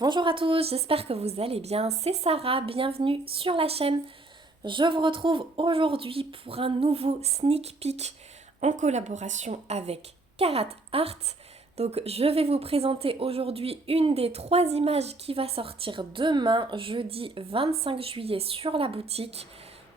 Bonjour à tous, j'espère que vous allez bien. C'est Sarah, bienvenue sur la chaîne. Je vous retrouve aujourd'hui pour un nouveau sneak peek en collaboration avec Karat Art. Donc je vais vous présenter aujourd'hui une des 3 images qui va sortir demain, jeudi 25 juillet sur la boutique.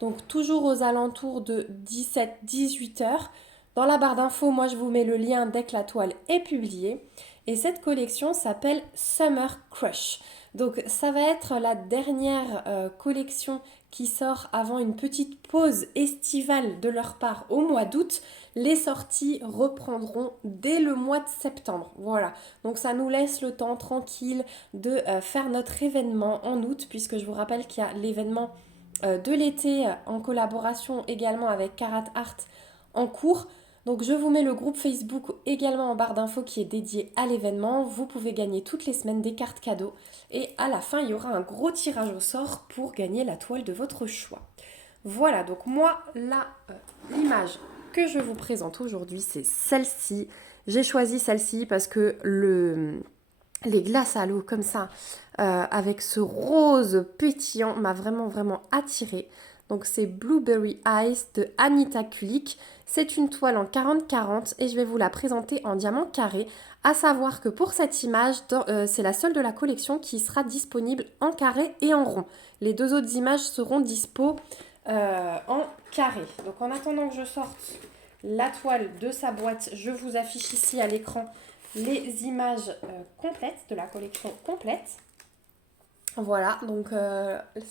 Donc toujours aux alentours de 17-18 heures. Dans la barre d'infos, moi je vous mets le lien dès que la toile est publiée. Et cette collection s'appelle Summer Crush. Donc ça va être la dernière collection qui sort avant une petite pause estivale de leur part au mois d'août. Les sorties reprendront dès le mois de septembre. Voilà, donc ça nous laisse le temps tranquille de faire notre événement en août, puisque je vous rappelle qu'il y a l'événement de l'été en collaboration également avec Karat Art en cours. Donc je vous mets le groupe Facebook également en barre d'infos qui est dédié à l'événement. Vous pouvez gagner toutes les semaines des cartes cadeaux. Et à la fin, il y aura un gros tirage au sort pour gagner la toile de votre choix. Voilà, donc moi, là, l'image que je vous présente aujourd'hui, c'est celle-ci. J'ai choisi celle-ci parce que les glaces à l'eau comme ça, avec ce rose pétillant, m'a vraiment attirée. Donc c'est Blueberry Ice de Anita Kulik. C'est une toile en 40-40 et je vais vous la présenter en diamant carré. À savoir que pour cette image, c'est la seule de la collection qui sera disponible en carré et en rond. Les deux autres images seront dispo en carré. Donc en attendant que je sorte la toile de sa boîte, je vous affiche ici à l'écran les images complètes de la collection complète. Voilà, donc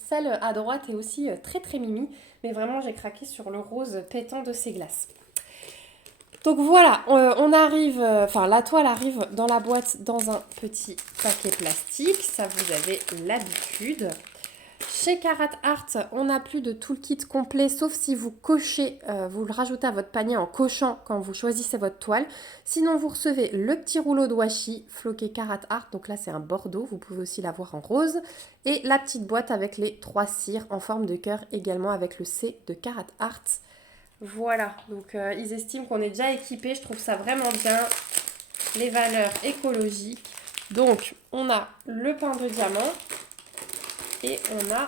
celle à droite est aussi très mimi, mais vraiment j'ai craqué sur le rose pétant de ces glaces. Donc voilà, on arrive, la toile arrive dans la boîte dans un petit paquet plastique, ça vous avez l'habitude. Chez Karat Art, on n'a plus de tout le kit complet, sauf si vous cochez, vous le rajoutez à votre panier en cochant quand vous choisissez votre toile. Sinon, vous recevez le petit rouleau de washi floqué Karat Art, donc là c'est un bordeaux, vous pouvez aussi l'avoir en rose. Et la petite boîte avec les 3 cires en forme de cœur, également avec le C de Karat Art. Voilà, donc ils estiment qu'on est déjà équipé, je trouve ça vraiment bien. Les valeurs écologiques. Donc, on a le pain de diamant. Et on a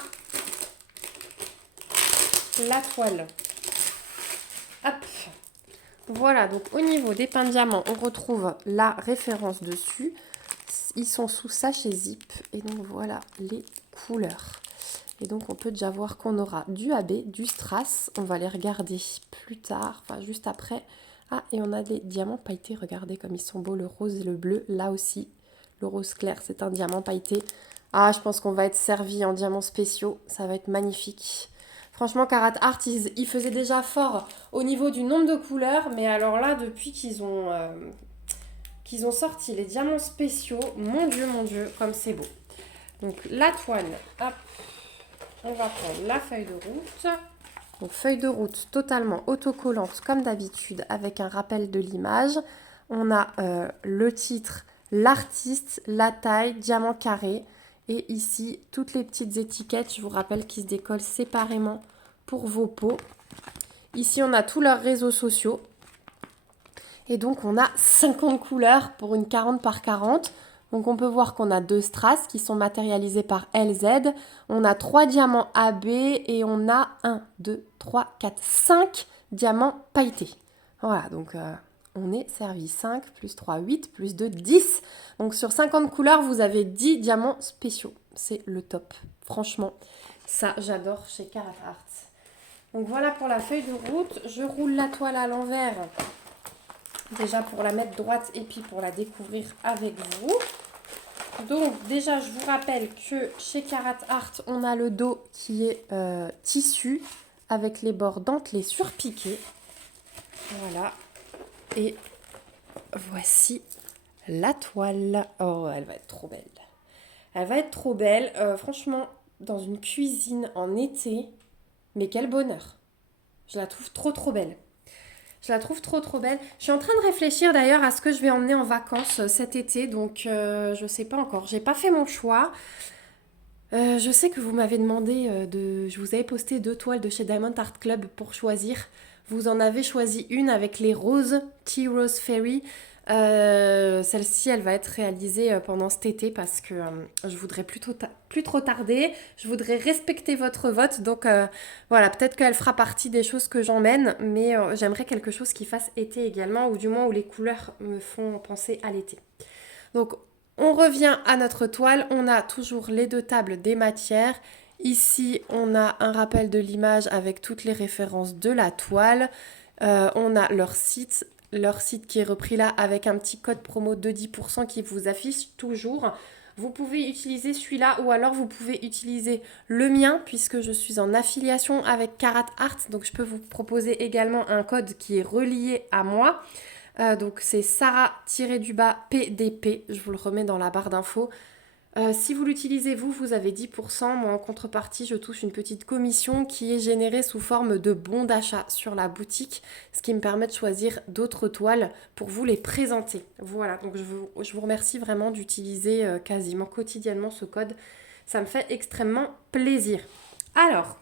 la toile. Hop. Voilà, donc au niveau des pains de diamant, on retrouve la référence dessus. Ils sont sous sachet zip. Et donc voilà les couleurs. Et donc on peut déjà voir qu'on aura du AB, du strass. On va les regarder plus tard, enfin juste après. Ah, et on a des diamants pailletés. Regardez comme ils sont beaux, le rose et le bleu. Là aussi, le rose clair, c'est un diamant pailleté. Ah, je pense qu'on va être servi en diamants spéciaux. Ça va être magnifique. Franchement, Karat Art, ils faisaient déjà fort au niveau du nombre de couleurs. Mais alors là, depuis qu'ils ont sorti les diamants spéciaux, mon Dieu, comme c'est beau. Donc la toile, hop, on va prendre la feuille de route. Donc feuille de route totalement autocollante comme d'habitude avec un rappel de l'image. On a le titre, l'artiste, la taille, diamant carré. Et ici, toutes les petites étiquettes, je vous rappelle, qui se décollent séparément pour vos pots. Ici, on a tous leurs réseaux sociaux. Et donc, on a 50 couleurs pour une 40 par 40. Donc, on peut voir qu'on a 2 strass qui sont matérialisés par LZ. On a 3 diamants AB et on a 1, 2, 3, 4, 5 diamants pailletés. Voilà, donc on est servi 5 plus 3, 8 plus 2, 10. Donc sur 50 couleurs, vous avez 10 diamants spéciaux. C'est le top. Franchement, ça, j'adore chez Karat Art. Donc voilà pour la feuille de route. Je roule la toile à l'envers. Déjà pour la mettre droite et puis pour la découvrir avec vous. Donc déjà, je vous rappelle que chez Karat Art, on a le dos qui est tissu avec les bords dentelés surpiqués. Voilà. Et voici la toile. Oh, elle va être trop belle. Elle va être trop belle. Franchement, dans une cuisine en été, mais quel bonheur. Je la trouve trop belle. Je la trouve trop belle. Je suis en train de réfléchir d'ailleurs à ce que je vais emmener en vacances cet été. Donc, je sais pas encore. J'ai pas fait mon choix. Je sais que vous m'avez demandé je vous avais posté 2 toiles de chez Diamond Art Club pour choisir. Vous en avez choisi une avec les roses, Tea Rose Fairy. Celle-ci, elle va être réalisée pendant cet été parce que je voudrais plus trop tarder. Je voudrais respecter votre vote. Donc voilà, peut-être qu'elle fera partie des choses que j'emmène, mais j'aimerais quelque chose qui fasse été également, ou du moins où les couleurs me font penser à l'été. Donc on revient à notre toile. On a toujours les deux tables des matières. Ici, on a un rappel de l'image avec toutes les références de la toile. On a leur site qui est repris là avec un petit code promo de 10% qui vous affiche toujours. Vous pouvez utiliser celui-là ou alors vous pouvez utiliser le mien puisque je suis en affiliation avec Karat Art. Donc je peux vous proposer également un code qui est relié à moi. Donc c'est Sarah-PDP. Je vous le remets dans la barre d'infos. Si vous l'utilisez vous avez 10%. Moi en contrepartie, je touche une petite commission qui est générée sous forme de bons d'achat sur la boutique, ce qui me permet de choisir d'autres toiles pour vous les présenter. Voilà, donc je vous remercie vraiment d'utiliser quasiment quotidiennement ce code. Ça me fait extrêmement plaisir. Alors,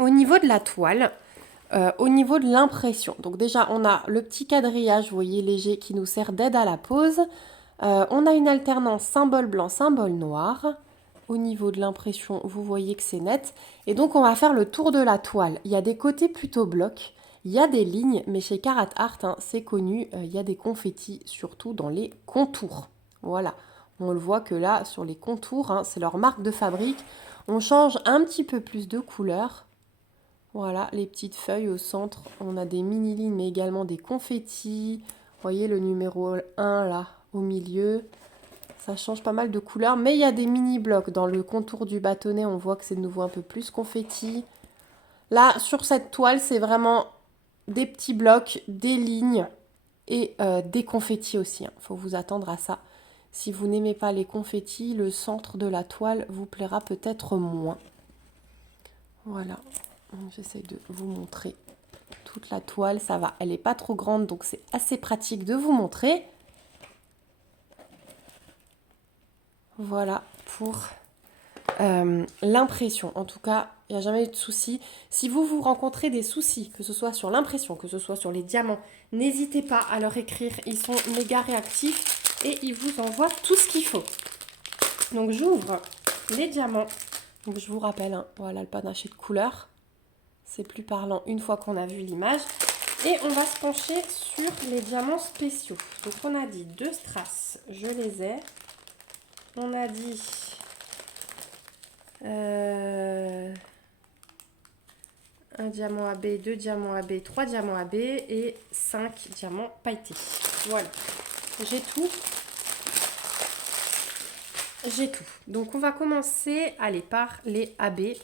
au niveau de la toile, au niveau de l'impression, donc déjà on a le petit quadrillage, vous voyez, léger qui nous sert d'aide à la pose. On a une alternance symbole blanc, symbole noir. Au niveau de l'impression, vous voyez que c'est net. Et donc, on va faire le tour de la toile. Il y a des côtés plutôt blocs, il y a des lignes, mais chez Karat Art, hein, c'est connu, il y a des confettis, surtout dans les contours. Voilà, on le voit que là, sur les contours, hein, c'est leur marque de fabrique. On change un petit peu plus de couleur. Voilà, les petites feuilles au centre, on a des mini-lignes, mais également des confettis. Vous voyez le numéro 1 là, au milieu. Ça change pas mal de couleurs, mais il y a des mini-blocs. Dans le contour du bâtonnet, on voit que c'est de nouveau un peu plus confetti. Là, sur cette toile, c'est vraiment des petits blocs, des lignes et des confettis aussi. Faut vous attendre à ça. Si vous n'aimez pas les confettis, le centre de la toile vous plaira peut-être moins. Voilà, j'essaie de vous montrer toute la toile. Ça va, elle n'est pas trop grande, donc c'est assez pratique de vous montrer. Voilà pour l'impression. En tout cas, il n'y a jamais eu de souci. Si vous rencontrez des soucis, que ce soit sur l'impression, que ce soit sur les diamants, n'hésitez pas à leur écrire. Ils sont méga réactifs et ils vous envoient tout ce qu'il faut. Donc j'ouvre les diamants. Donc je vous rappelle, hein, voilà le panaché de couleurs. C'est plus parlant une fois qu'on a vu l'image. Et on va se pencher sur les diamants spéciaux. Donc on a dit 2 strass, je les ai. On a dit un diamant AB, 2 diamants AB, 3 diamants AB et 5 diamants pailletés. Voilà, j'ai tout. Donc on va commencer, allez, par les AB.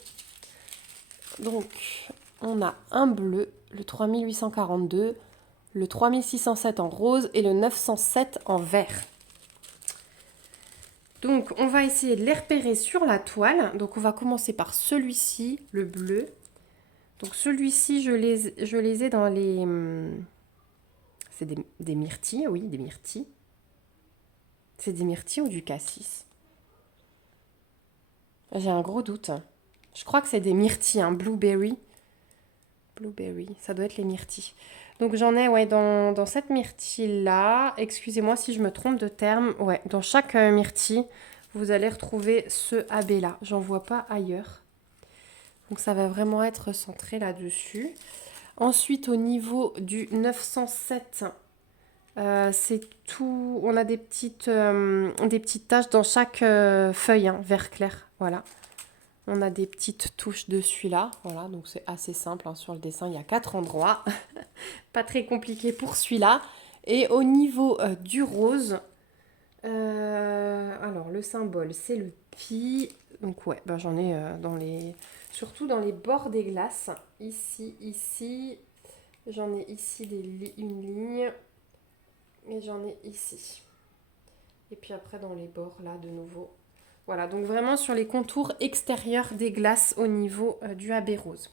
Donc on a un bleu, le 3842, le 3607 en rose et le 907 en vert. Donc, on va essayer de les repérer sur la toile. Donc, on va commencer par celui-ci, le bleu. Donc, celui-ci, je les ai dans les... C'est des myrtilles, oui, des myrtilles. C'est des myrtilles ou du cassis? J'ai un gros doute. Je crois que c'est des myrtilles, hein, blueberry. Blueberry, ça doit être les myrtilles. Donc j'en ai, ouais, dans cette myrtille-là, excusez-moi si je me trompe de terme, ouais, dans chaque myrtille, vous allez retrouver ce AB-là. J'en vois pas ailleurs. Donc ça va vraiment être centré là-dessus. Ensuite, au niveau du 907, c'est tout, on a des petites taches dans chaque feuille, hein, vert clair, voilà. On a des petites touches de celui-là, voilà, donc c'est assez simple, hein, sur le dessin, il y a 4 endroits. Pas très compliqué pour celui-là. Et au niveau du rose, alors le symbole, c'est le pi. Donc ouais, ben, j'en ai surtout dans les bords des glaces. Ici. J'en ai ici une ligne. Et j'en ai ici. Et puis après dans les bords, là, de nouveau. Voilà, donc vraiment sur les contours extérieurs des glaces au niveau du AB rose.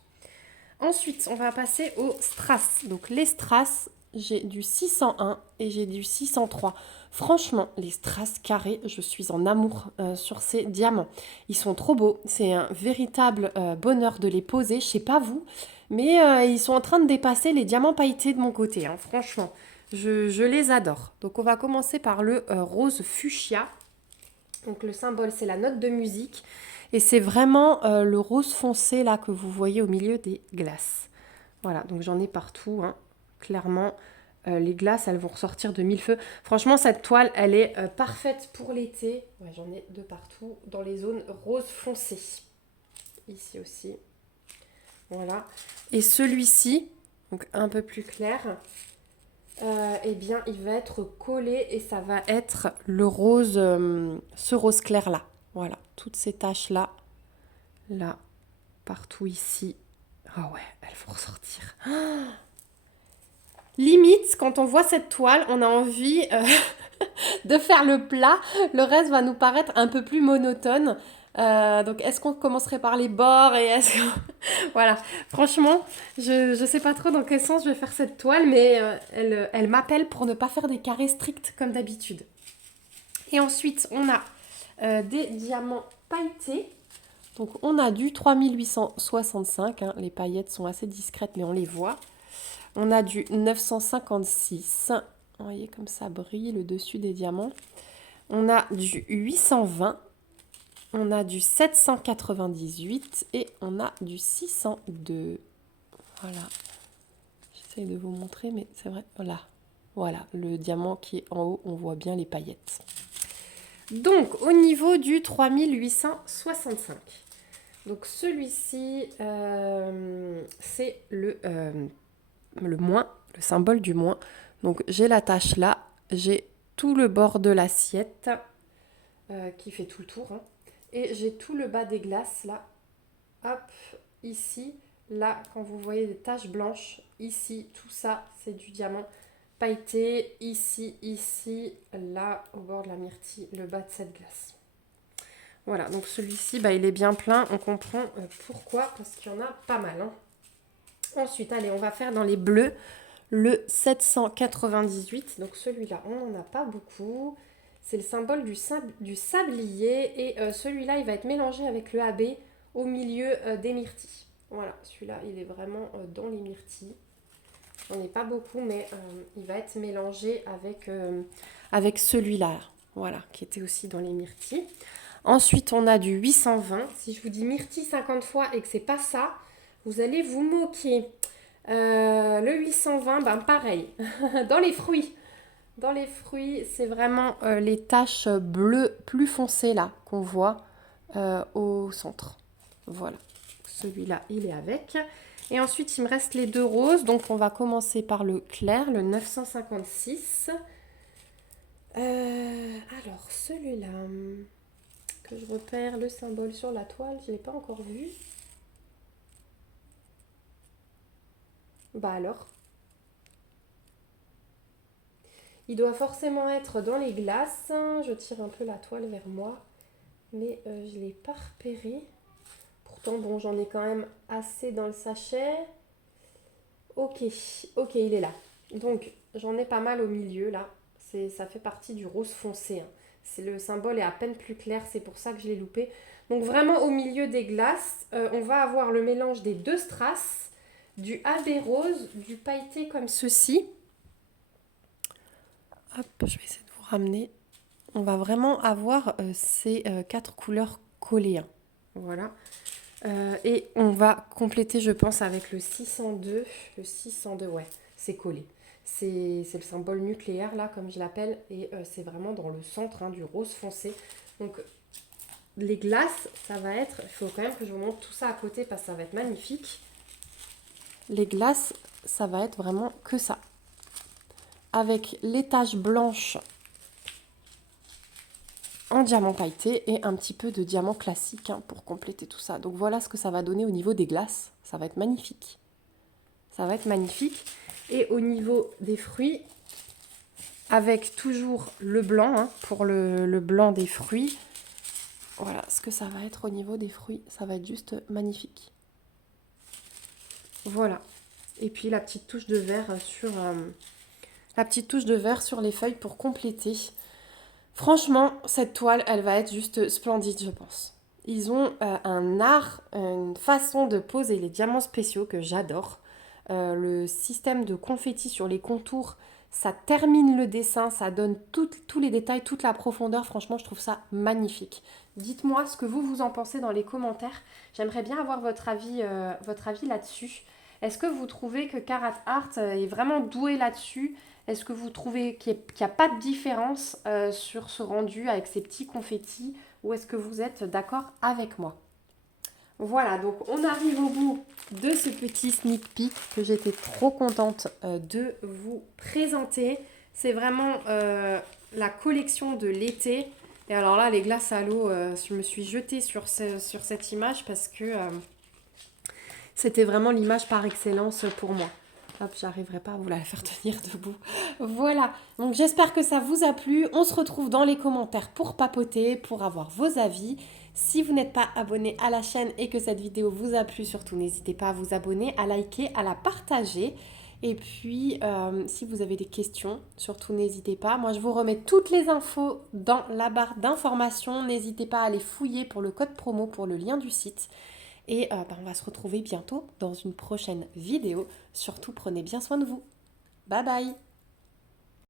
Ensuite, on va passer aux strass. Donc les strass, j'ai du 601 et j'ai du 603. Franchement, les strass carrés, je suis en amour sur ces diamants. Ils sont trop beaux. C'est un véritable bonheur de les poser. Je sais pas vous, mais ils sont en train de dépasser les diamants pailletés de mon côté, hein, franchement. Je les adore. Donc on va commencer par le rose fuchsia. Donc le symbole, c'est la note de musique. Et c'est vraiment le rose foncé là que vous voyez au milieu des glaces. Voilà, donc j'en ai partout, hein. Clairement. Les glaces, elles vont ressortir de mille feux. Franchement, cette toile, elle est parfaite pour l'été. Ouais, j'en ai de partout, dans les zones rose foncé. Ici aussi. Voilà. Et celui-ci, donc un peu plus clair, eh bien, il va être collé et ça va être le rose, ce rose clair-là. Voilà, toutes ces taches-là, là, partout ici. Ah ouais, elles vont ressortir. Limite, quand on voit cette toile, on a envie de faire le plat. Le reste va nous paraître un peu plus monotone. Donc, est-ce qu'on commencerait par les bords et est-ce que... Voilà. Franchement, je ne sais pas trop dans quel sens je vais faire cette toile, mais elle m'appelle pour ne pas faire des carrés stricts comme d'habitude. Et ensuite, on a des diamants pailletés. Donc, on a du 3865. Hein. Les paillettes sont assez discrètes, mais on les voit. On a du 956. Vous voyez comme ça brille le dessus des diamants. On a du 820. On a du 798 et on a du 602. Voilà. J'essaie de vous montrer, mais c'est vrai. Voilà. Voilà, le diamant qui est en haut, on voit bien les paillettes. Donc, au niveau du 3865. Donc, celui-ci, c'est le moins, le symbole du moins. Donc, j'ai la tache là. J'ai tout le bord de l'assiette qui fait tout le tour, hein. Et j'ai tout le bas des glaces là, hop, ici, là, quand vous voyez des taches blanches, ici, tout ça, c'est du diamant pailleté, ici, là, au bord de la myrtille, le bas de cette glace. Voilà, donc celui-ci, bah, il est bien plein, on comprend pourquoi, parce qu'il y en a pas mal, hein. Ensuite, allez, on va faire dans les bleus, le 798, donc celui-là, on n'en a pas beaucoup. C'est le symbole du sablier et celui-là, il va être mélangé avec le AB au milieu des myrtilles. Voilà, celui-là, il est vraiment dans les myrtilles. J'en ai pas beaucoup, mais il va être mélangé avec celui-là, voilà, qui était aussi dans les myrtilles. Ensuite, on a du 820. Si je vous dis myrtille 50 fois et que c'est pas ça, vous allez vous moquer. Le 820, ben pareil, dans les fruits. Dans les fruits, c'est vraiment les taches bleues plus foncées là qu'on voit au centre. Voilà, celui-là, il est avec. Et ensuite, il me reste les deux roses. Donc, on va commencer par le clair, le 956. Alors, celui-là, que je repère le symbole sur la toile, je ne l'ai pas encore vu. Bah alors, il doit forcément être dans les glaces. Je tire un peu la toile vers moi, mais je ne l'ai pas repéré. Pourtant, bon, j'en ai quand même assez dans le sachet. Ok, il est là. Donc, j'en ai pas mal au milieu, là. Ça fait partie du rose foncé, hein. Le symbole est à peine plus clair, c'est pour ça que je l'ai loupé. Donc, vraiment au milieu des glaces, on va avoir le mélange des deux strass, du AB rose, du pailleté comme ceci. Hop, je vais essayer de vous ramener. On va vraiment avoir ces quatre couleurs collées, hein. Voilà. Et on va compléter, je pense, avec le 602. Le 602, ouais, c'est collé. C'est le symbole nucléaire, là, comme je l'appelle. Et c'est vraiment dans le centre, hein, du rose foncé. Donc, les glaces, ça va être... Il faut quand même que je vous montre tout ça à côté parce que ça va être magnifique. Les glaces, ça va être vraiment que ça. Avec les taches blanches en diamant pailleté et un petit peu de diamant classique, hein, pour compléter tout ça. Donc voilà ce que ça va donner au niveau des glaces. Ça va être magnifique. Ça va être magnifique. Et au niveau des fruits, avec toujours le blanc, hein, pour le blanc des fruits. Voilà ce que ça va être au niveau des fruits. Ça va être juste magnifique. Voilà. Et puis la petite touche de vert sur les feuilles pour compléter. Franchement, cette toile, elle va être juste splendide, je pense. Ils ont un art, une façon de poser les diamants spéciaux que j'adore. Le système de confetti sur les contours, Ça termine le dessin, ça donne tous les détails, toute la profondeur. Franchement, je trouve ça magnifique. Dites-moi ce que vous en pensez dans les commentaires. J'aimerais bien avoir votre avis là-dessus. Est-ce que vous trouvez que Carat Art est vraiment doué là-dessus? Est-ce que vous trouvez qu'il n'y a pas de différence sur ce rendu avec ces petits confettis? Ou est-ce que vous êtes d'accord avec moi? Voilà, donc on arrive au bout de ce petit sneak peek que j'étais trop contente de vous présenter. C'est vraiment la collection de l'été. Et alors là, les glaces à l'eau, je me suis jetée sur cette image parce que c'était vraiment l'image par excellence pour moi. Hop, j'arriverai pas à vous la faire tenir debout. Voilà, donc j'espère que ça vous a plu. On se retrouve dans les commentaires pour papoter, pour avoir vos avis. Si vous n'êtes pas abonné à la chaîne et que cette vidéo vous a plu, surtout n'hésitez pas à vous abonner, à liker, à la partager. Et puis, si vous avez des questions, surtout n'hésitez pas. Moi, je vous remets toutes les infos dans la barre d'informations. N'hésitez pas à aller fouiller pour le code promo, pour le lien du site. Et on va se retrouver bientôt dans une prochaine vidéo. Surtout, prenez bien soin de vous. Bye bye!